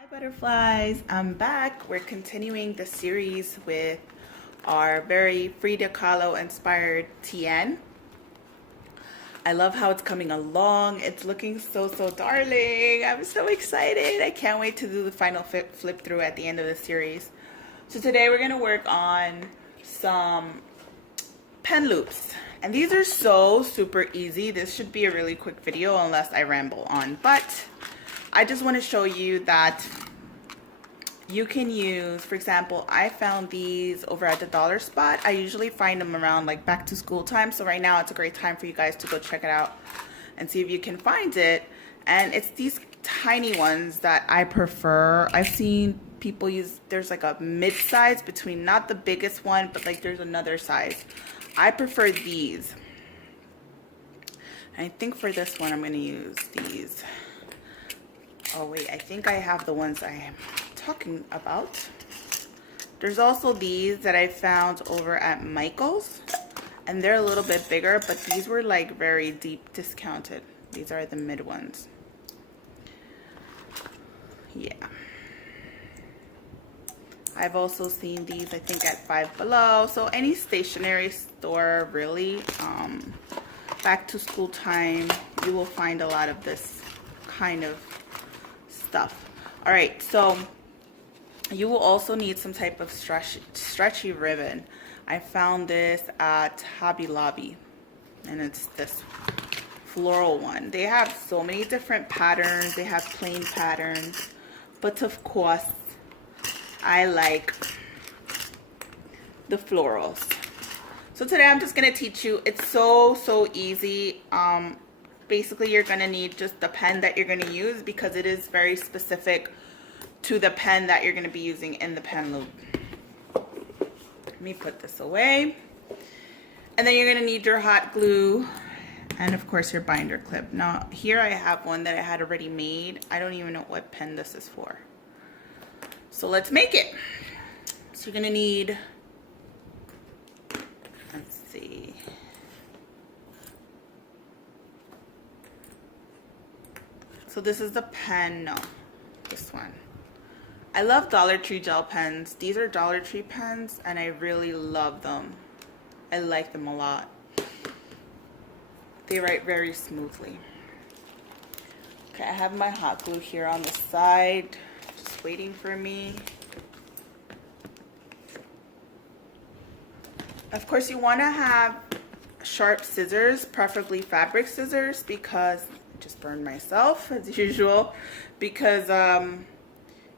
Hi butterflies, I'm back. We're continuing the series with our very Frida Kahlo inspired TN. I love how it's coming along. It's looking so darling. I'm so excited. I can't wait to do the final flip through at the end of the series. So today we're going to work on some pen loops. And these are so super easy. This should be a really quick video unless I ramble on. But I just want to show you that you can use, for example, I found these over at the dollar spot. I usually find them around like back to school time. So right now it's a great time for you guys to go check it out and see if you can find it. And it's these tiny ones that I prefer. I've seen people use, there's like a mid-size between, not the biggest one, but like there's another size. I prefer these. And I think for this one I'm going to use these. Oh wait, I think I have the ones I am talking about. There's also these that I found over at Michael's, and they're a little bit bigger, but these were like very deep discounted. These are the mid ones. Yeah. I've also seen these, I think, at Five Below. So any stationery store, really, back to school time, you will find a lot of this kind of stuff. All right, so you will also need some type of stretchy ribbon. I found this at Hobby Lobby, and it's this floral one. They have so many different patterns. They have plain patterns, but of course I like the florals. So today I'm just gonna teach you. It's so easy. Basically you're gonna need just the pen that you're gonna use, because it is very specific to the pen that you're gonna be using in the pen loop. Let me put this away. And then you're gonna need your hot glue and of course your binder clip. Now here I have one that I had already made. I don't even know what pen this is for. So let's make it. So you're gonna need, let's see. So this is the pen, no, this one. I love Dollar Tree gel pens. These are Dollar Tree pens and I really love them. I like them a lot. They write very smoothly. Okay, I have my hot glue here on the side, just waiting for me. Of course you wanna have sharp scissors, preferably fabric scissors, because I just burned myself as usual, because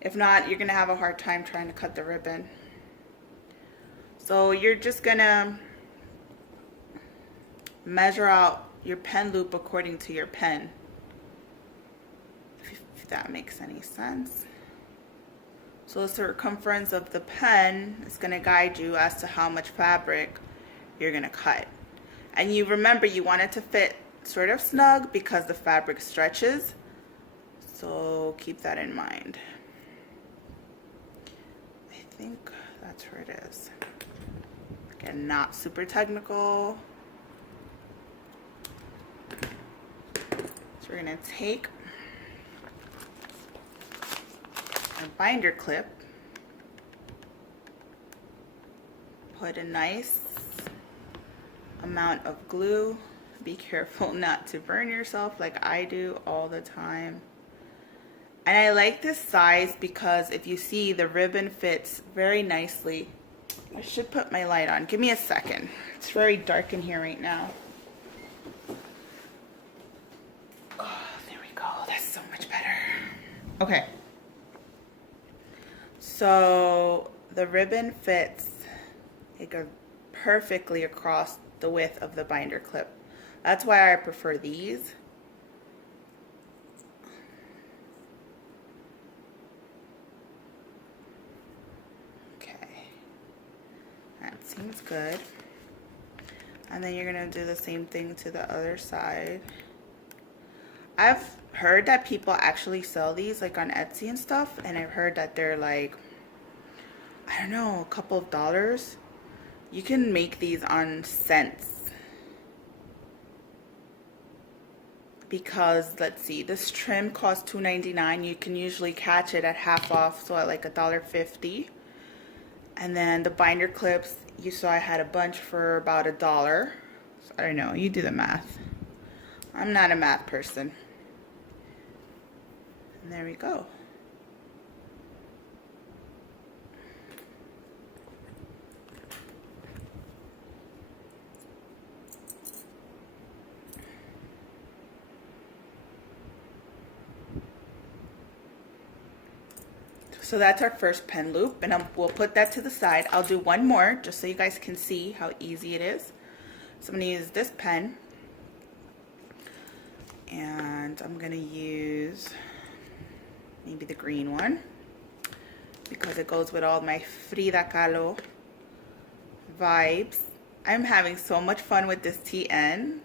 if not, you're gonna have a hard time trying to cut the ribbon. So you're just gonna measure out your pen loop according to your pen, if that makes any sense. So the circumference of the pen is gonna guide you as to how much fabric you're gonna cut. And you remember, you want it to fit sort of snug because the fabric stretches. So keep that in mind. I think that's where it is. Again, not super technical. So we're gonna take a binder clip, put a nice amount of glue. Be careful not to burn yourself like I do all the time. And I like this size because if you see, the ribbon fits very nicely. I should put my light on. Give me a second. It's very dark in here right now. Oh, there we go. That's so much better. Okay. So the ribbon fits like perfectly across the width of the binder clip. That's why I prefer these. Okay, that seems good. And then you're gonna do the same thing to the other side. I've heard that people actually sell these like on Etsy and stuff, and I've heard that they're like, I don't know, a couple of dollars. You can make these on cents. because let's see, this trim costs $2.99. You can usually catch it at half off, so at like $1.50. And then the binder clips, you saw I had a bunch for about $1. So I don't know, you do the math. I'm not a math person. And there we go. So that's our first pen loop, and we'll put that to the side. I'll do one more just so you guys can see how easy it is. So I'm going to use this pen, and I'm going to use maybe the green one because it goes with all my Frida Kahlo vibes. I'm having so much fun with this TN.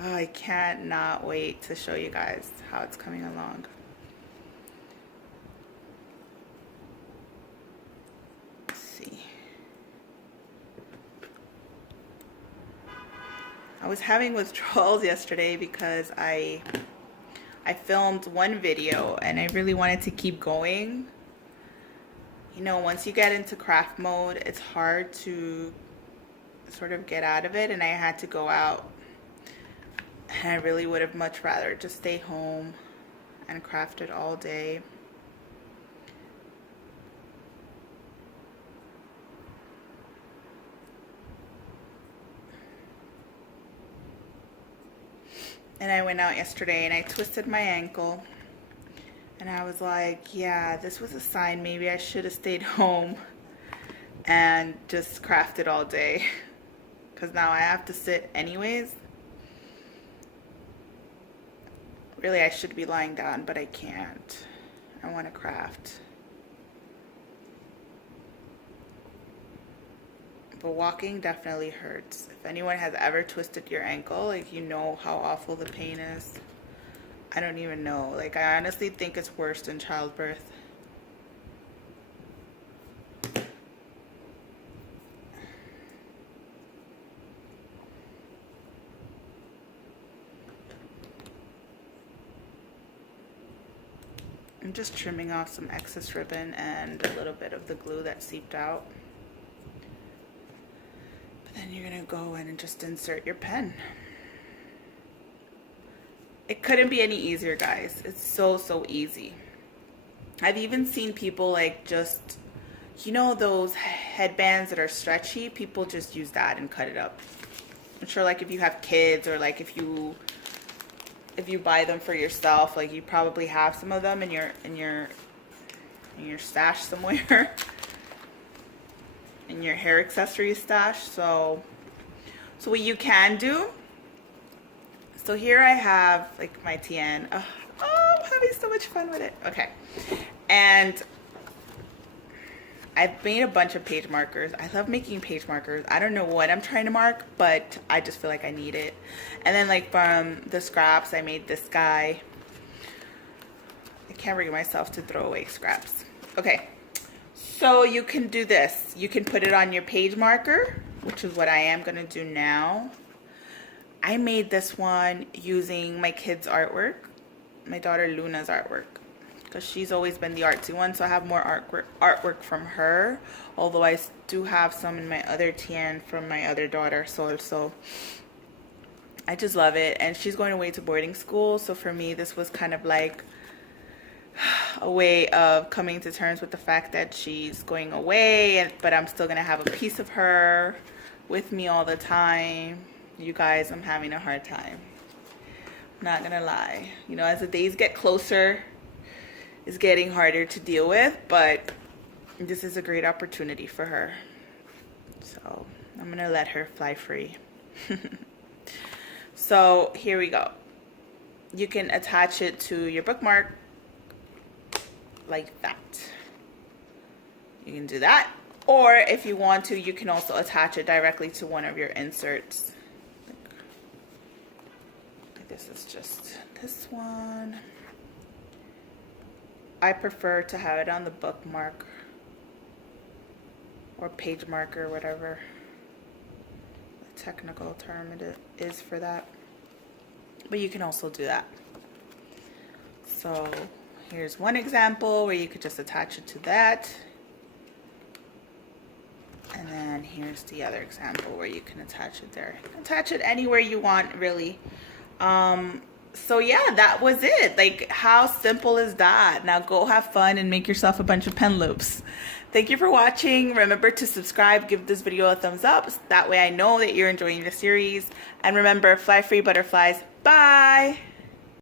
Oh, I cannot wait to show you guys how it's coming along. I was having withdrawals yesterday because I filmed one video and I really wanted to keep going. You know, once you get into craft mode, it's hard to sort of get out of it, and I had to go out. And I really would have much rather just stay home and craft it all day. And I went out yesterday and I twisted my ankle. And I was like, yeah, this was a sign. Maybe I should have stayed home and just crafted all day. Because now I have to sit anyways. Really, I should be lying down, but I can't. I want to craft. But walking definitely hurts. If anyone has ever twisted your ankle, like, you know how awful the pain is. I don't even know. Like, I honestly think it's worse than childbirth. I'm just trimming off some excess ribbon and a little bit of the glue that seeped out. Then you're gonna go in and just insert your pen. It couldn't be any easier, guys. It's so easy. I've even seen people like just, you know, those headbands that are stretchy, people just use that and cut it up. I'm sure like if you have kids or like if you buy them for yourself, like you probably have some of them in your stash somewhere. In your hair accessory stash. So what you can do, so here I have like my TN. Oh, I'm having so much fun with it. Okay, and I've made a bunch of page markers. I love making page markers. I don't know what I'm trying to mark, but I just feel like I need it. And then like from the scraps, I made this guy. I can't bring myself to throw away scraps. Okay. So you can do this. You can put it on your page marker, which is what I am going to do now. I made this one using my kids' artwork, my daughter Luna's artwork, because she's always been the artsy one, so I have more artwork from her, although I do have some in my other TN from my other daughter, so I just love it. And she's going away to boarding school, so for me this was kind of like a way of coming to terms with the fact that she's going away, but I'm still gonna have a piece of her with me all the time. You guys, I'm having a hard time. I'm not gonna lie. You know, as the days get closer, it's getting harder to deal with, but this is a great opportunity for her. So I'm gonna let her fly free. So here we go. You can attach it to your bookmark like that. You can do that, or if you want to, you can also attach it directly to one of your inserts. This is just this one. I prefer to have it on the bookmark or page marker, whatever the technical term it is for that. but you can also do that. So here's one example where you could just attach it to that. And then here's the other example where you can attach it there. Attach it anywhere you want, really. So yeah, that was it. Like, how simple is that? Now go have fun and make yourself a bunch of pen loops. Thank you for watching. Remember to subscribe, give this video a thumbs up. That way I know that you're enjoying the series. And remember, fly free butterflies. Bye!